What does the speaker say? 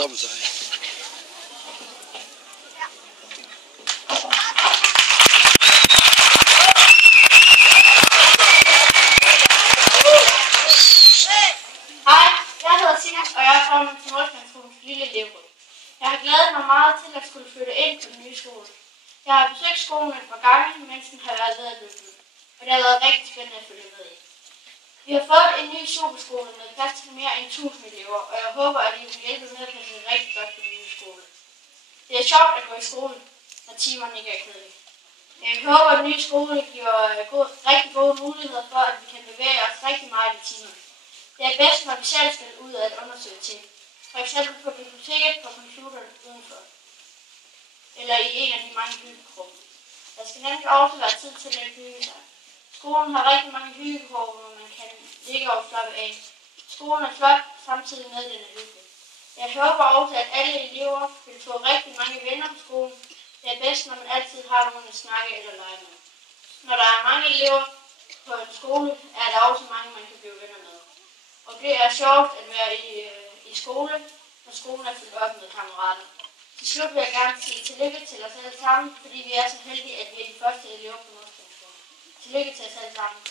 stoppe sig. Hej, jeg hedder Signe, og jeg er formand for Nordjyllandskolens lille elevråd. Jeg har glædet mig meget til at skulle flytte ind på den nye skole. Jeg har besøgt skolen et par gange, mens den har været ved at blive bygget, og det har været rigtig spændende at følge med i. Vi har fået en ny superskole med plads til mere end 1000 elever, og jeg håber, at I vil hjælpe med at passe rigtig godt på den nye skole. Det er sjovt at gå i skole, når timerne ikke er kedelige. Jeg håber, at den nye skole giver rigtig gode muligheder for, at vi kan bevæge os rigtig meget i timerne. Det er bedst, når vi selv skal ud at undersøge ting. For eksempel på biblioteket, på computeren udenfor. Eller i en af de mange hyggerum. Der skal nemlig også være tid til at hygge sig. Skolen har rigtig mange hyggerum, hvor man kan ligge og slappe af. Skolen er flot, samtidig med den er hyggelig. Jeg håber også, at alle elever vil få rigtig mange venner på skolen. Det er bedst, når man altid har nogen at snakke eller lege med. Når der er mange elever på en skole, er der også mange, man kan blive venner med. Og det er sjovt at være i skole, når skolen er fyldt op med kammerater. Til slut vil jeg gerne sige tillykke til os alle sammen, fordi vi er så heldige, at vi er de første elever på Nordjyllandsskolen. Tillykke til os alle sammen.